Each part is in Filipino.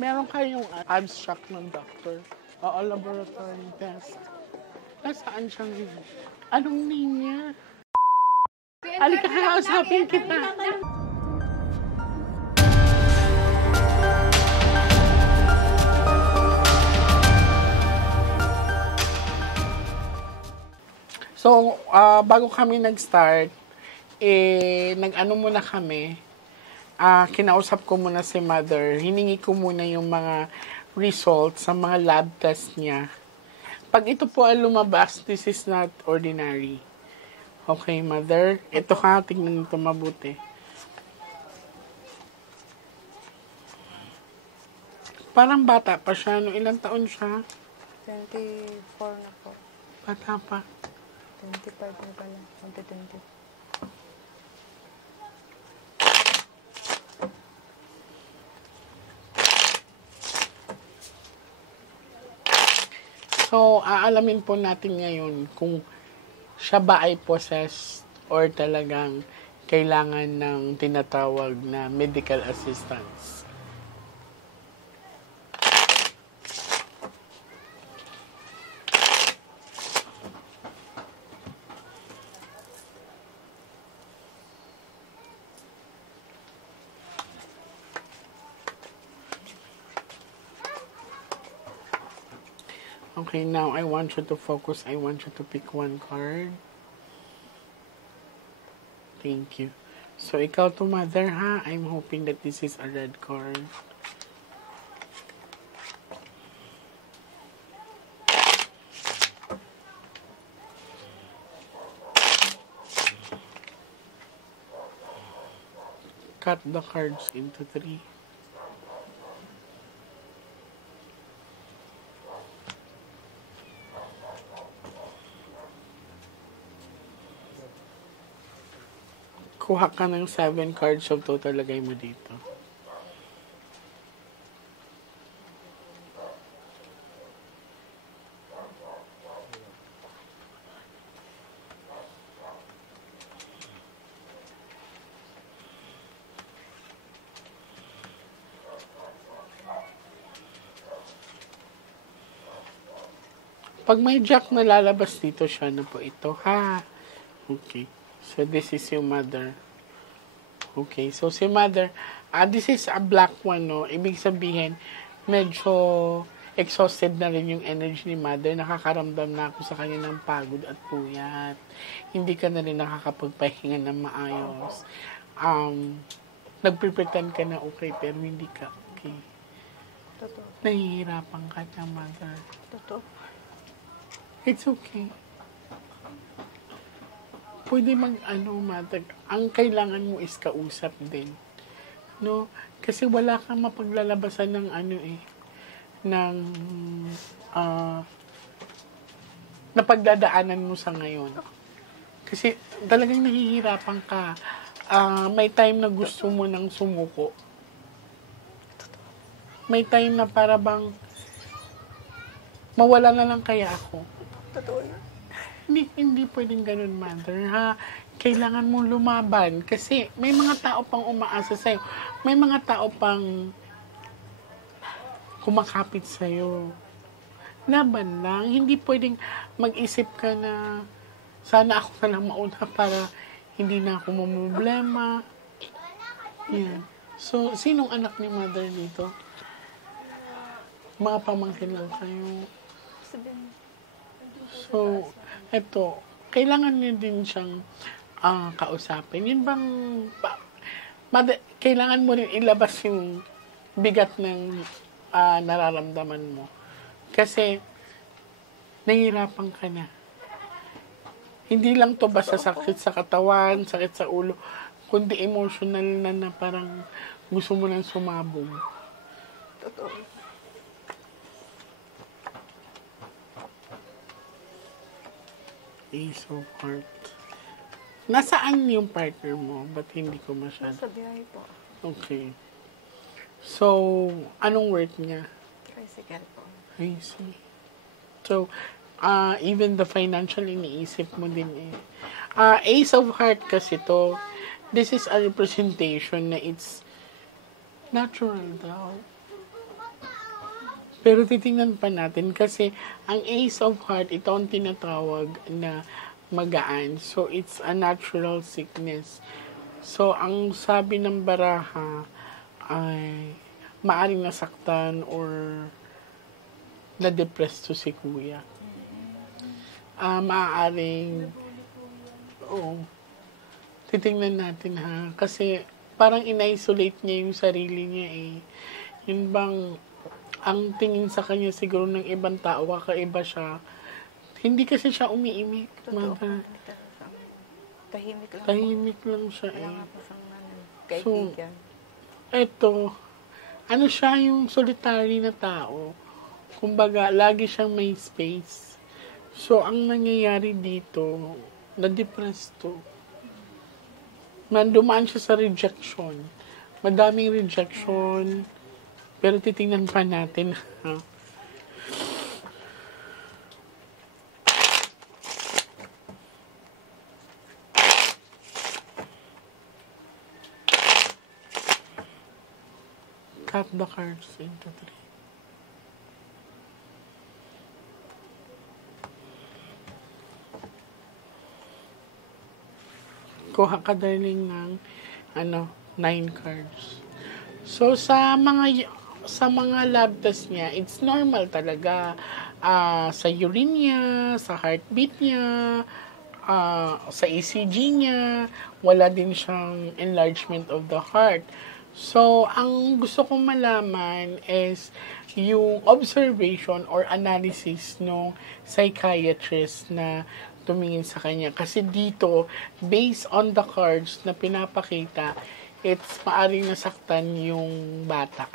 Meron kayong abstract ng doctor. O laboratory test. Nasaan siyang anong name niya? Halika, kakausapin kita. So, bago kami nag-start, nag-ano muna kami, kinausap ko muna si Mother, hiningi ko muna yung mga results sa mga lab test niya. Pag ito po ay lumabas, this is not ordinary. Okay, Mother? Ito ha, tingnan nito mabuti. Parang bata pa siya. No, ilang taon siya? 24 na po. Bata pa. 25 na pala. 2020. So, aalamin po natin ngayon kung siya ba ay possessed or talagang kailangan ng tinatawag na medical assistance. Okay, now I want you to focus. I want you to pick one card. Thank you. So, ikaw to, Mother, ha? I'm hoping that this is a red card. Cut the cards into 3. Kuha ka ng 7 cards of total, lagay mo dito. Pag may jack na lalabas dito, siya na po ito, ha? Okay. So, this is your Mother. Okay. So, si Mother, this is a black one, no? Ibig sabihin, medyo exhausted na rin yung energy ni Mother. Nakakaramdam na ako sa kanya ng pagod at puyat. Hindi ka na rin nakakapagpahinga ng maayos. Nagpre-pretend ka na okay, pero hindi ka okay. Totoo. Nahihirapan ka na, Mother. Totoo. It's okay. Pwede Mother, ang kailangan mo is kausap din. No? Kasi wala kang mapaglalabasan ng napagdadaanan mo sa ngayon. Kasi talagang nahihirapan ka. May time na gusto mo nang sumuko. May time na para bang mawala na lang kaya ako. Totoo yun. Hindi pwedeng ganun, Mother, ha? Kailangan mong lumaban kasi may mga tao pang umaasa sa'yo. May mga tao pang kumakapit sa'yo. Laban lang. Hindi pwedeng mag-isip ka na sana ako na lang mauna para hindi na ako mamroblema. Yan. So, sinong anak ni Mother dito? Mga pamangkin lang kayo. So, eto, kailangan niyo din siyang kausapin. Yun bang, kailangan mo rin ilabas yung bigat ng nararamdaman mo. Kasi, nahihirapan ka na. Hindi lang to basta sakit sa katawan, sakit sa ulo, kundi emotional na parang gusto mo nang sumabog. Totoo. Ace of Hearts. Nasaan yung partner mo? Ba't hindi ko masyado? Nasa biyahe po. Okay. So, anong work niya? Tricycle po. I see. So, even the financial iniisip mo din eh. Ace of Heart kasi to, this is a representation na it's natural daw. Pero titingnan pa natin kasi ang Ace of Heart, ito ang tinatawag na magaan. So, it's a natural sickness. So, ang sabi ng baraha ay maaring nasaktan or na-depress to si kuya. Maaaring, oo, titingnan natin ha. Kasi parang in-isolate niya yung sarili niya eh. Yun bang, ang tingin sa kanya siguro ng ibang tao, kakaiba siya. Hindi kasi siya umiimik. Totoo po. Mother. Tahimik lang po. Tahimik lang siya Wala eh. nga po siyang kaibigan. Eto, ano siya yung solitary na tao. Kumbaga, lagi siyang may space. So, ang nangyayari dito, na-depressed to. Dumaan siya sa rejection. Madaming rejection. Pero titingnan pa natin. Ha? Cut the cards into three. Kuha ka darling ng 9 cards. So sa mga lab test niya, it's normal talaga. Sa urine niya, sa heartbeat niya, sa ECG niya, wala din siyang enlargement of the heart. So, ang gusto kong malaman is yung observation or analysis ng psychiatrist na tumingin sa kanya. Kasi dito, based on the cards na pinapakita, it's maaring nasaktan yung bata.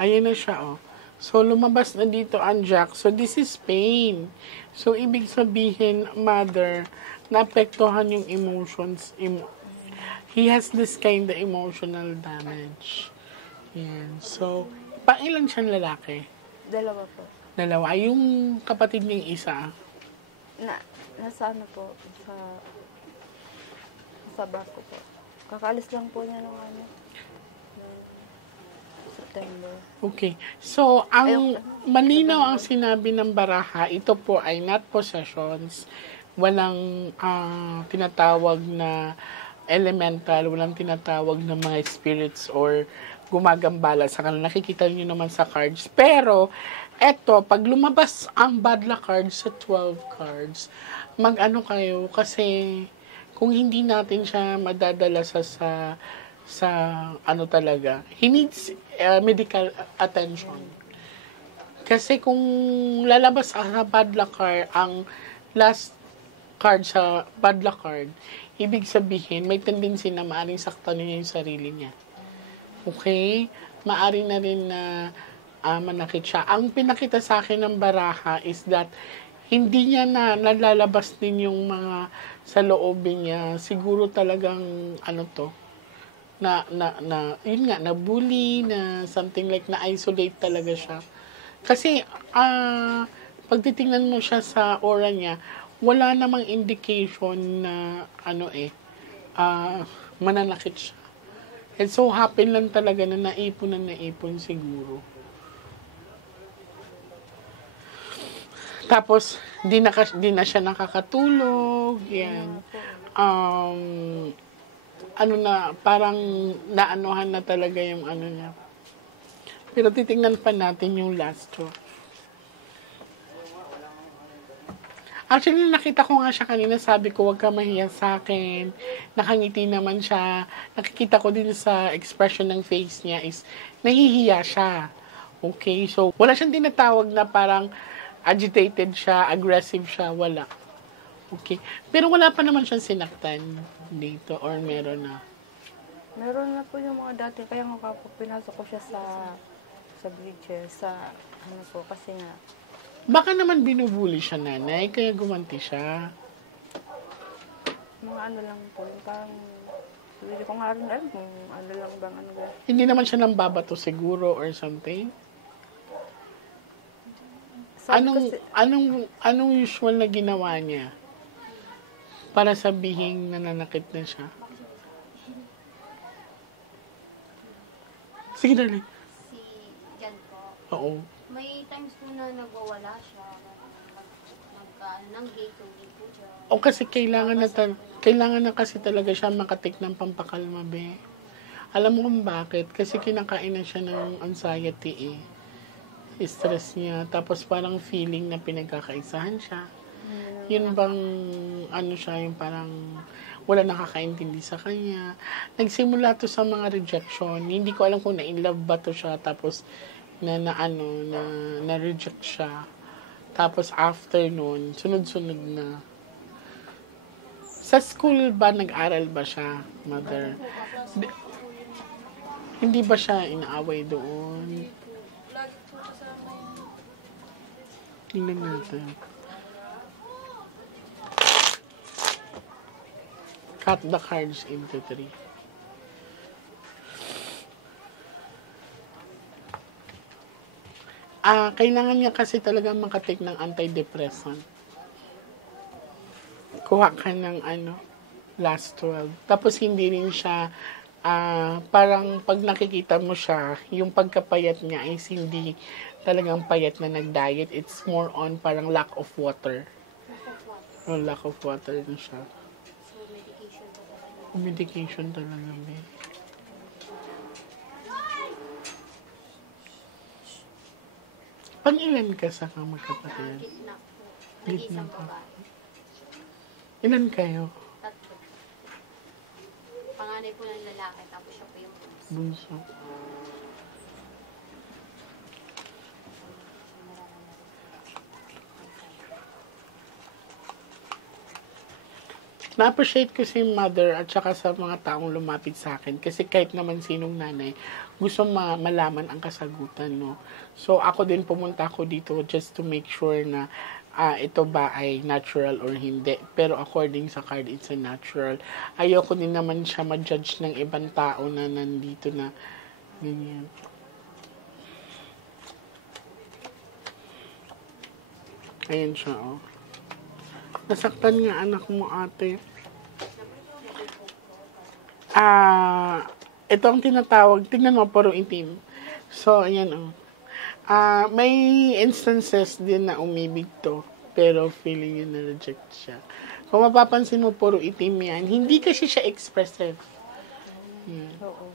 Ayan na siya, oh. So, lumabas na dito ang Jack. So, this is pain. So, ibig sabihin, mother, naapektuhan yung emotions. He has this kind of emotional damage. Yan. So, pailan siyang lalaki? Dalawa po. Dalawa. Yung kapatid niyang isa. Nasa ano po, sa bako po. Kakaalis lang po niya ng September. Okay. So, ang malinaw ang sinabi ng baraha, ito po ay not possessions. Walang tinatawag na elemental, walang tinatawag na mga spirits or gumagambala sa kanila. Nakikita niyo naman sa cards. Pero, eto, pag lumabas ang bad luck cards sa 12 cards, mag-ano kayo, kasi kung hindi natin siya madadala sa ano talaga, he needs medical attention. Kasi kung lalabas sa bad luck card, ang last card sa bad luck card, ibig sabihin, may tendency na maaring saktan niya yung sarili niya. Okay? Maari na rin na manakit siya. Ang pinakita sa akin ng baraha is that hindi niya na nalalabas din yung mga sa loobin niya. Siguro talagang yun nga, na-bully, na something like na-isolate talaga siya. Kasi, pag titingnan mo siya sa aura niya, wala namang indication na, mananakit siya. And so, happen lang talaga na naipon siguro. Tapos, di na siya nakakatulog, yan. Parang naanohan na talaga yung niya. Pero titingnan pa natin yung last two. Actually, nakita ko nga siya kanina, sabi ko, huwag ka mahiya sa akin. Nakangiti naman siya. Nakikita ko din sa expression ng face niya is, nahihiya siya. Okay? So, wala siyang tinatawag na parang agitated siya, aggressive siya, wala. Okay. Pero wala pa naman siyang sinaktan dito or meron na? Meron na po yung mga dati. Kaya nga po, pinasok ko siya sa bridges, kasi nga. Baka naman binubuli siya, nanay, kaya gumanti siya. Mga lang po, yung parang Hindi ko nga rin alam kung ano lang bang ano ba. Hindi naman siya nang babato siguro or something. Sabi kasi, Anong usual na ginawa niya? Para sabihin nananakit na siya. Sige, darling. Si Jan po, Oo. may times po na nagwawala siya, ng gate, hindi po siya. O kasi kailangan na kasi talaga siya makatik ng pampakalma, be. Alam mo kung bakit? Kasi kinakain na siya ng anxiety, eh. Stress niya. Tapos parang feeling na pinagkakaisahan siya. Yun bang, ano siya, yung parang wala nakakaintindi sa kanya. Nagsimula to sa mga rejection. Hindi ko alam kung na-inlove ba to siya. Tapos, na-reject siya. Tapos, after nun, sunod-sunod na. Sa school ba, nag-aral ba siya, mother? Hindi ba siya inaaway doon? Lagi po kasama yun. Tingnan natin. Cut the cards into 3. Kailangan niya kasi talaga makatik ng antidepressant. Kuha ka ng last 12. Tapos hindi rin siya, parang pag nakikita mo siya, yung pagkapayat niya is hindi talagang payat na nag-diet. It's more on parang lack of water. Lack of water na siya. So, medication po talaga. Medication talaga, be. Pang-ilan ka sa magkapatid? Gitna po. Gitna Nag-isang pa. babae. Ilan kayo? 3. Panganay po ng lalaki, tapos siya po yung bunso. Bunso. Na-appreciate ko si mother at saka sa mga taong lumapit sa akin kasi kahit naman sinong nanay, gusto malaman ang kasagutan, no? So, ako din pumunta ako dito just to make sure na ito ba ay natural or hindi. Pero according sa card, it's a natural. Ayoko din naman siya ma-judge ng ibang tao na nandito na ganyan. Ayan siya, oh. Nasaktan nga anak mo, ate. Ito ang tinatawag, tingnan mo, puro itim. So, ayan, oh. May instances din na umibig to, pero feeling yun na-reject siya. Kung mapapansin mo, puro itim yan. Hindi kasi siya expressive. Yan. oo.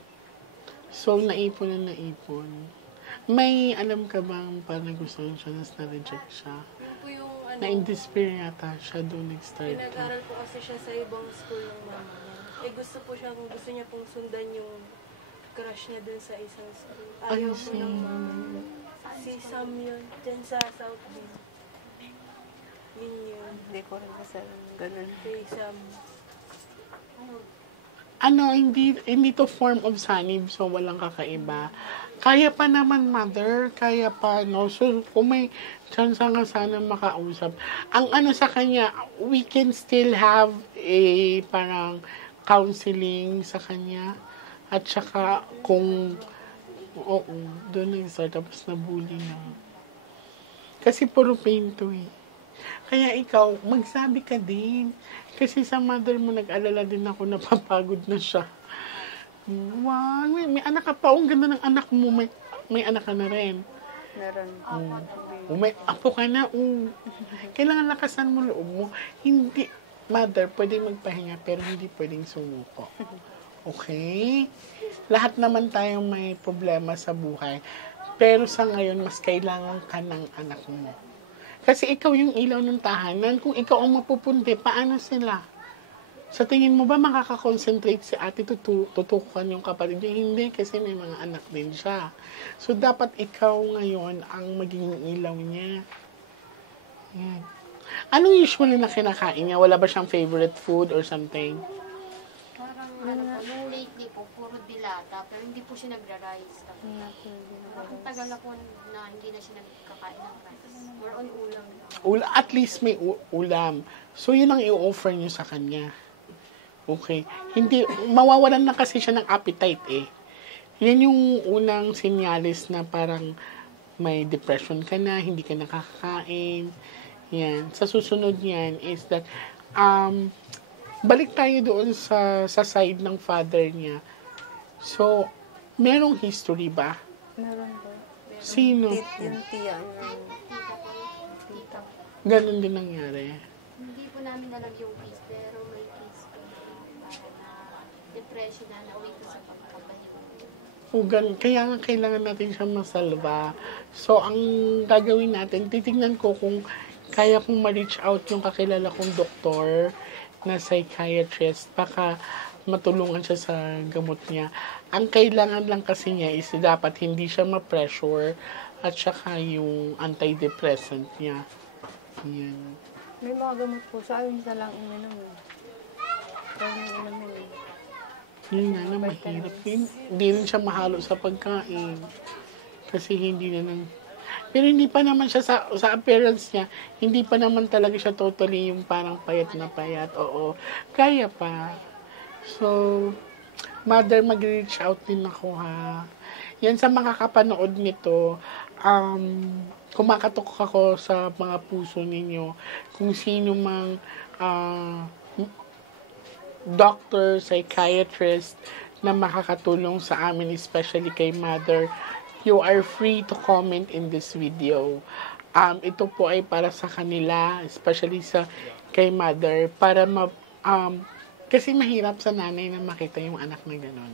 So, naipon na naipon. May alam ka bang parang gusto siya na-reject siya? Yun po yung Na-in-despair yata siya doon nag-start. pinag-aral po kasi siya sa ibang school ng mama niya. Gusto niya pong sundan yung crush niya dun sa isang school. Ay, Ayaw po ng mama niya. Si Sam yun, dyan sa South Bend. Yun. Hindi ko rin kasi alam ganun. Kay Sam. Hindi to form of sanib, so walang kakaiba. Kaya pa naman, mother, kaya pa, no? So, kung may chance nga sana makausap. Ang sa kanya, we can still have parang counseling sa kanya. At saka, kung, doon nag-start, tapos na-bully na. Kasi puro pain to, eh. Kaya ikaw, magsabi ka din. Kasi sa mother mo, nag-alala din ako, napapagod na siya. Wow, may anak ka pa. Ang ganda ng anak mo. May anak ka na rin. Meron. May apo ka na. Kailangan lakasan mo loob mo. Hindi, mother, pwedeng magpahinga, pero hindi pwedeng sumuko. Okay? Lahat naman tayong may problema sa buhay. Pero sa ngayon, mas kailangan ka ng anak mo. Kasi ikaw yung ilaw ng tahanan. Kung ikaw ang mapupunti, paano sila? Sa tingin mo ba makakakonsentrate si ate tutukan yung kapatid niya? Hindi, kasi may mga anak din siya. So, dapat ikaw ngayon ang maging ilaw niya. Yan. Anong usually na kinakain niya? Wala ba siyang favorite food or something? Parang nung lately po, puro dilata, pero hindi po siya nagra-rice. Ang tagal na po na hindi na siya nagkakain ng rice. More on ulam. At least may ulam. So, yun ang i-offer niyo sa kanya. Okay. Hindi, mawawalan na kasi siya ng appetite eh. Yan yung unang sinyalis na parang may depression ka na, hindi ka nakakakain. Yan. Sa susunod yan is that, balik tayo doon sa side ng father niya. So, merong history ba? Meron po. Sino? Yung tiya, yung Tita. Ganon din nangyari. Hindi po namin alam yung case, pero may case po para na depression na nauwi ko sa pagkabalik. Kaya nga kailangan natin siya masalba. So, ang gagawin natin, titignan ko kung kaya kong ma-reach out yung kakilala kong doktor na psychiatrist, baka matulungan siya sa gamot niya. Ang kailangan lang kasi niya is dapat hindi siya ma-pressure at saka yung antidepressant niya. Yan. may mga gamot po sa ayun sa lang uminom eh. Kaya yung inumin eh. Yun nga na mahirap. Hindi rin siya mahalo sa pagkain. Kasi hindi na nang... Pero hindi pa naman siya sa appearance niya, hindi pa naman talaga siya totally yung parang payat na payat. Oo, kaya pa. So, mother, mag-reach out din ako ha. Yan sa mga kapanood nito, kumakatok ako sa mga puso ninyo kung sino mang doctor, psychiatrist na makakatulong sa amin, especially kay mother. You are free to comment in this video. Ito po ay para sa kanila, especially sa kay mother, para kasi mahirap sa nanay na makita yung anak na gano'n.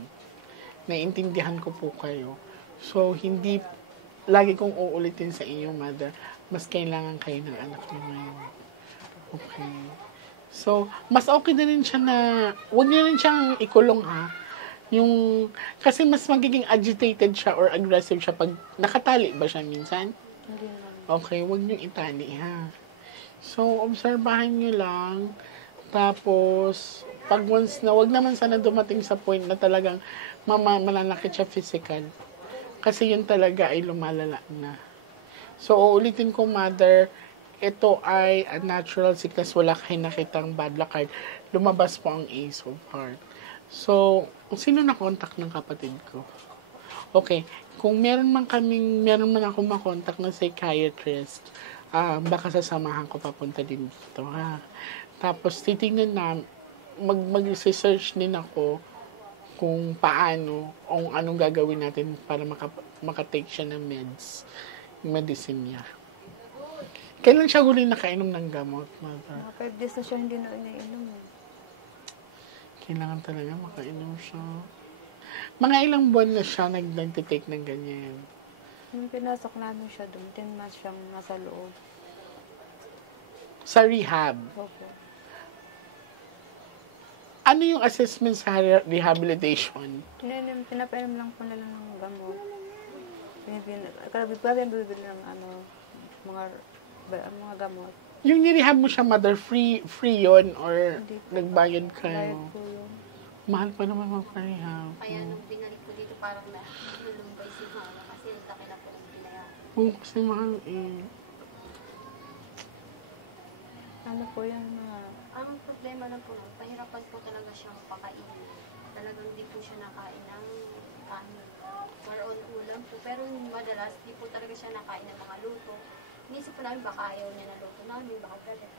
Naiintindihan ko po kayo. So, hindi, lagi kong uulitin sa inyo, mother, mas kailangan kayo ng anak niyo ngayon. Okay. So, mas okay na rin siya na, huwag niyo rin siyang ikulong ha. Yung, kasi mas magiging agitated siya or aggressive siya pag nakatali ba siya minsan? Hindi naman. Okay, huwag niyo itali ha. So, obserbahan niyo lang. Tapos, pag once na, wag naman sana dumating sa point na talagang mananakit siya physical. Kasi yun talaga ay lumalala na. So, uulitin ko, mother, ito ay a natural sickness. Wala kayo nakitang bad luck card. Lumabas po ang Ace of Hearts. So, sino na contact ng kapatid ko? Okay, kung meron man ako makontak na psychiatrist, baka sasamahan ko papunta din dito, ha. Tapos, titingnan na, mag-search din ako kung paano, o anong gagawin natin para makatake siya ng medicine niya. Kailan siya huli nakainom ng gamot, mother? Mga 5 days na siya hindi na iniinom eh. Kailangan talaga makainom siya. Mga ilang buwan na siya nag-take ng ganyan. Nung pinasok namin siya doon, 10 months siyang nasa loob. Sa rehab. Opo. Ano yung assessment sa rehabilitation? Pinapainom lang po nila ng gamot. Bibili ng mga gamot. Yung nirehab mo siya, mother, free yun or Hindi po. nagbayad Diet kayo? po yun. Mahal pa naman magpa-rehab. Kaya nung binalik ko dito, parang nalulumbay si mama kasi laki na po ang binayaran. Oo, kasi mahal eh. Ano po yan mga... Ang problema lang po, pahirapan po talaga siyang pakainin. Talagang di po siya nakain ng kanin. Or on ulam po. Pero madalas, di po talaga siya nakain ng mga luto. Inisip po namin baka ayaw niya na luto namin, baka galit.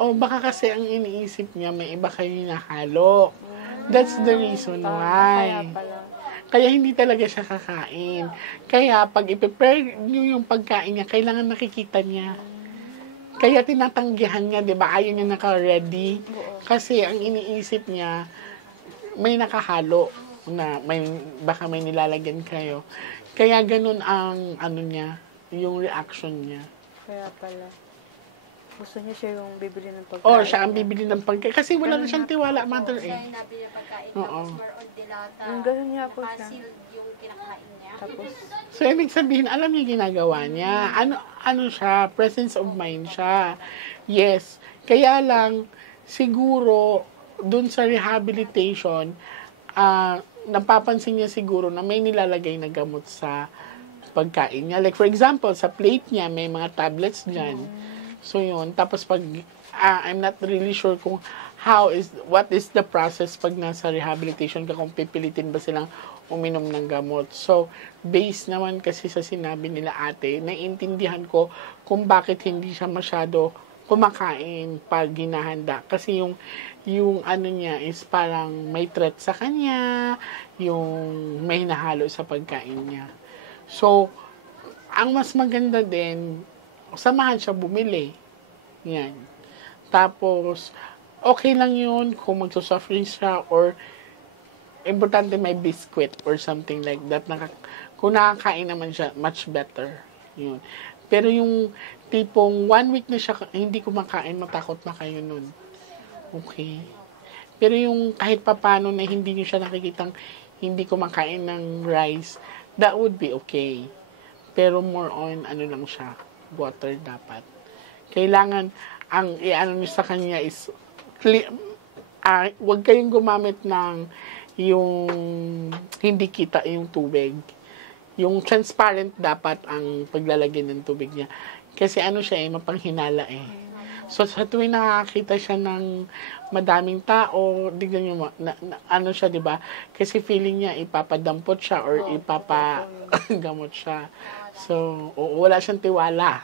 O baka kasi ang iniisip niya, may iba kayo nahalo. That's the reason Kaya why. pala. Kaya hindi talaga siya kakain. Kaya pag i-prepare niyo yung pagkain niya, kailangan nakikita niya. Kaya tinatanggihan niya, di ba? Ayaw niya naka-ready. Kasi ang iniisip niya, may nakahalo na baka may nilalagyan kayo. Kaya ganun ang niya, yung reaction niya. Kaya pala. Gusto niya siya yung bibili ng pagkain. Oh, siya ang bibili ng pagkain. Kasi wala na siyang tiwala, mother Siya eh. yung nabili ng pagkain, Oo. tapos more on dilata. Yung ganun niya po siya. Nakasealed yung kinakain niya. Tapos, So, ibig sabihin, alam niya yung ginagawa niya. Ano siya, presence of mind siya. Yes. Kaya lang, siguro, dun sa rehabilitation, napapansin niya siguro na may nilalagay na gamot sa pagkain niya. Like, for example, sa plate niya, may mga tablets dyan. So, yun. Tapos, I'm not really sure kung what is the process pag nasa rehabilitation ka, kung pipilitin ba silang uminom ng gamot. So, based naman kasi sa sinabi nila ate, naiintindihan ko kung bakit hindi siya masyado kumakain pag ginahanda. Kasi yung ano niya is parang may threat sa kanya, yung may nahalo sa pagkain niya. So, ang mas maganda din, samahan siya bumili. Yan. Tapos, okay lang yun kung magsusuffering siya or importante may biscuit or something like that. Kung nakakain naman siya, much better. Yun. Pero yung tipong 1 week na siya hindi kumakain, matakot na kayo nun. Okay. Pero yung kahit papano na hindi niyo siya nakikitang hindi kumakain ng rice, that would be okay. Pero more on, ano lang siya, water dapat. Kailangan, ang i-ano niyo sa kanya is, huwag kayong gumamit ng yung hindi kita yung tubig. Yung transparent dapat ang paglalagay ng tubig niya. Kasi ano siya mapanghinala So, sa tuwing nakakita siya ng madaming tao, dignan niyo ano siya, di ba? Kasi feeling niya ipapadampot siya or ipapagamot siya. So, wala siyang tiwala.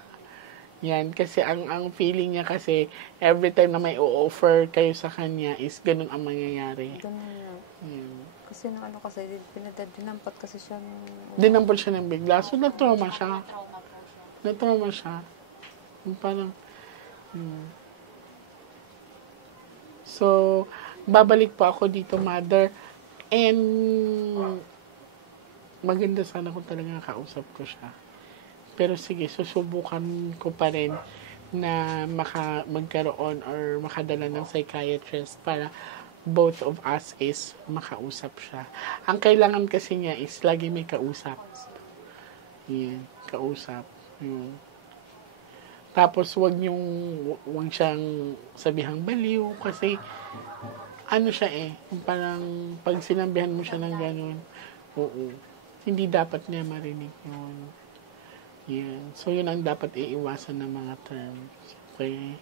Yan, kasi ang feeling niya kasi every time na may o-offer kayo sa kanya is ganun ang mangyayari. Ganun na. Kasi na ano kasi, dinampot kasi siya Dinampot siya ng bigla. So, na-trauma siya. Na-trauma siya. Parang, So, babalik po ako dito, mother. And, maganda sana kung talaga kausap ko siya. Pero sige, susubukan ko pa rin na magkaroon or makadala ng psychiatrist para both of us is makausap siya. Ang kailangan kasi niya is lagi may kausap. Yan, kausap. Yun. Tapos wag siyang sabihang baliw kasi ano siya parang pag sinabihan mo siya ng ganun, hindi dapat niya marinig yun. Yan. So yun ang dapat iiwasan ng mga terms. Okay?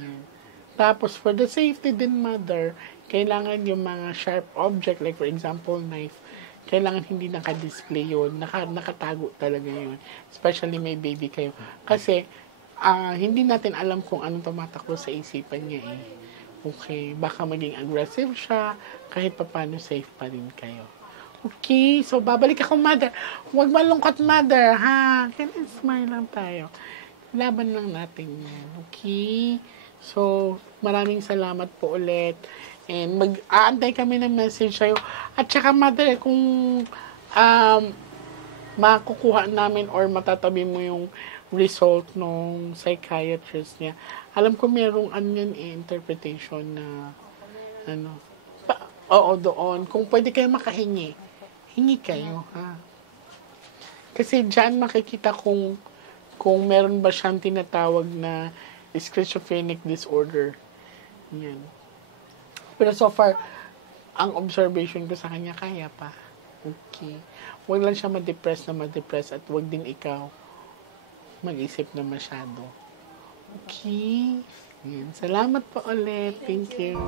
Yan. Tapos for the safety din, mother, kailangan yung mga sharp object, like for example knife, kailangan hindi naka-display yun, nakatago talaga yun. Especially may baby kayo. Kasi, hindi natin alam kung anong tumatakbo sa isipan niya Okay, baka maging aggressive siya, kahit papano safe pa rin kayo. Okay, so babalik ako, mother. Huwag malungkot, mother, ha? Can smile lang tayo. Laban lang natin yan, okay? So, maraming salamat po ulit. And mag-aantay kami ng message sa'yo. At saka, mother, kung makukuha namin or matatabi mo yung result ng psychiatrist niya, alam ko merong interpretation na doon. Kung pwede kayo makahingi, hingi kayo, ha? Kasi dyan makikita kung meron ba siyang tinatawag na schizophrenic disorder. Yan. Pero so far, ang observation ko sa kanya, kaya pa. Okay. Huwag lang siya ma-depress at huwag din ikaw mag-isip na masyado. Okay. Yan. Salamat po ulit. Thank you.